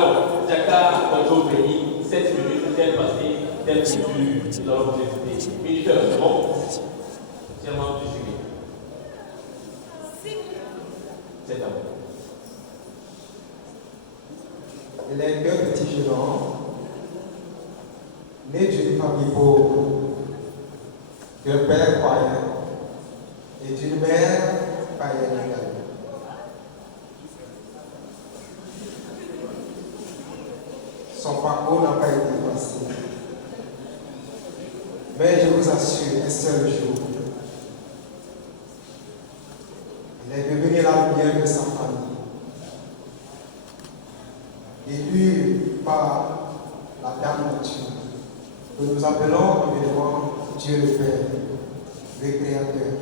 Alors, Jaka, bonjour pays, 7 minutes, tel passé, tel futur, nous allons vous écouter. Minuteur, c'est bon? C'est vraiment du suivi. C'est à vous. Il est deux petits jeune homme, né d'une famille pauvre, d'un père païen et d'une mère païenne également. Son parcours n'a pas été facile. Mais je vous assure, un seul jour, il est devenu la lumière de sa famille. Élu par la Dame Nature, que nous appelons communément Dieu le Père, le Créateur.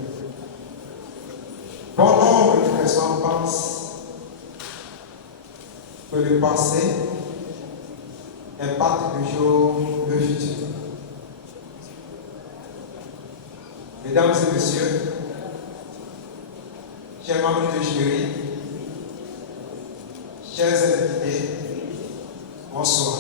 Bon nombre de personnes pensent que le passé impacte toujours le futur. Mesdames et messieurs, chers membres de jury, chers invités, bonsoir.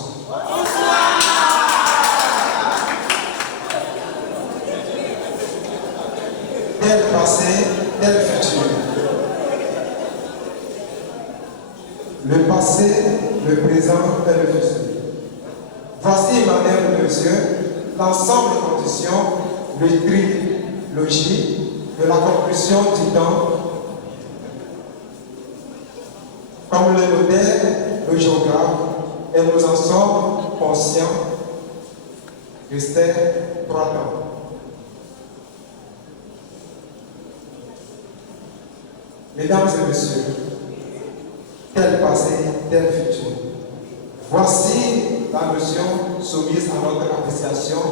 Tel passé, tel futur. Le passé, le présent et le futur. Voici, mesdames et messieurs, l'ensemble des conditions, le trilogie de la conclusion du temps, comme le notaire, le géographe, et nous en sommes conscients de ces 3 temps. Mesdames et messieurs, tel passé, tel futur. Voici la notion soumise à notre appréciation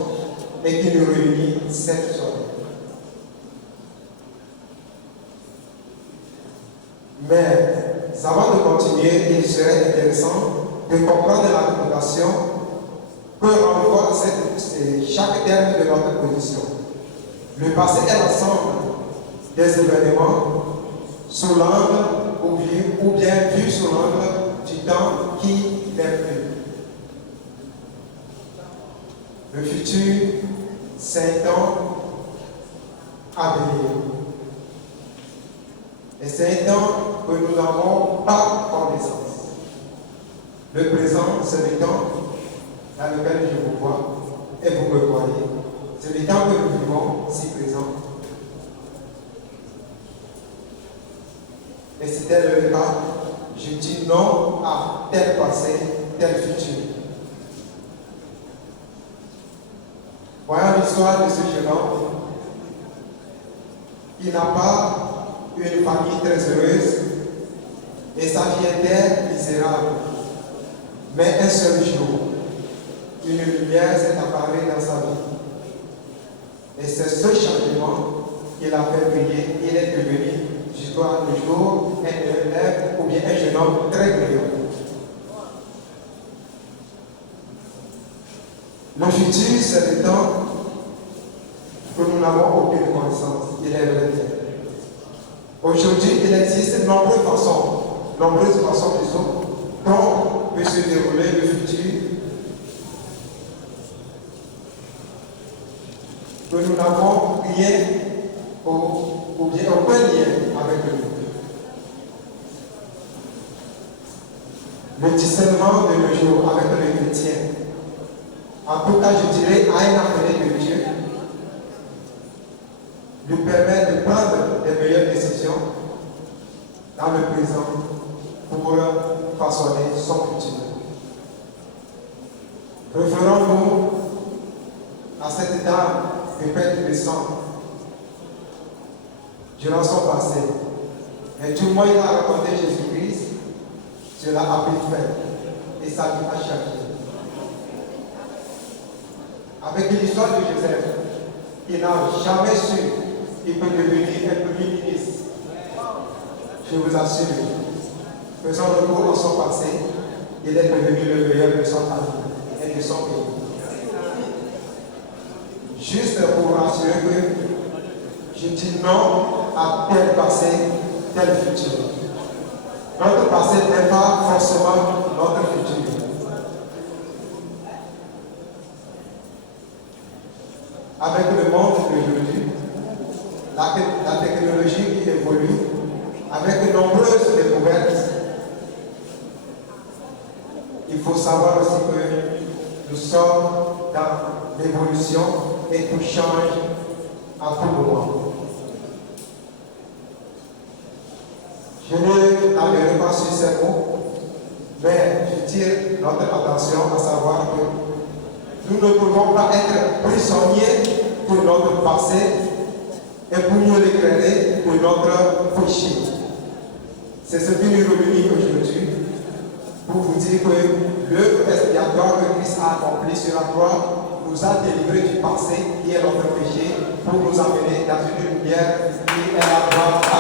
et qui nous réunit cette soirée. Mais avant de continuer, il serait intéressant de comprendre l'argumentation que renvoie chaque terme de notre position. Le passé est l'ensemble des événements sous l'angle ou bien vu sous l'angle du temps qui n'est plus. Le futur, c'est un temps à venir. Et c'est un temps que nous n'avons pas connaissance. Le présent, c'est le temps dans lequel je vous vois et vous me voyez. C'est le temps que nous vivons, si présent. Et si tel est le cas, je dis non à tel passé, tel futur. Voyons l'histoire de ce jeune homme qui n'a pas une famille très heureuse et sa vie était misérable. Mais un seul jour, une lumière s'est apparue dans sa vie. Et c'est ce changement qui l'a fait briller. Il est devenu, jusqu'à le jour, un élève ou bien un jeune homme très brillant. Le futur, c'est le temps que nous n'avons aucune connaissance. Il est vrai. Aujourd'hui, il existe de nombreuses façons dont peut se dérouler le futur que nous n'avons rien ou bien aucun lien avec lui. Le discernement de nos jours avec le chrétien, en tout cas je dirais à un appelé de Dieu, lui permet de prendre les meilleures décisions dans le présent pour façonner son futur. Référons-nous à cette dame de perte de sang durant son passé. Mais tout le monde a raconté Jésus-Christ, cela a pris fin et sa vie a changé. Avec l'histoire de Joseph, il n'a jamais su qu'il peut devenir un premier ministre. Je vous assure, faisant recours à son passé, il est devenu le meilleur de son famille et de son pays. Juste pour vous rassurer que je dis non à tel passé, tel futur. Notre passé n'est pas forcément notre futur. Avec le monde d'aujourd'hui, la technologie qui évolue, avec de nombreuses découvertes, il faut savoir aussi que nous sommes dans l'évolution et tout change à tout moment. Je ne n'arriverai pas sur ces mots, mais je tire notre attention à savoir que nous ne pouvons pas être prisonniers pour notre passé et pour nous l'éclairer pour notre péché. C'est ce qui nous réunit aujourd'hui pour vous dire que l'œuvre expiatoire que Christ a accomplie sur la croix nous a délivrés du passé qui est notre péché pour nous amener dans une lumière qui est la gloire.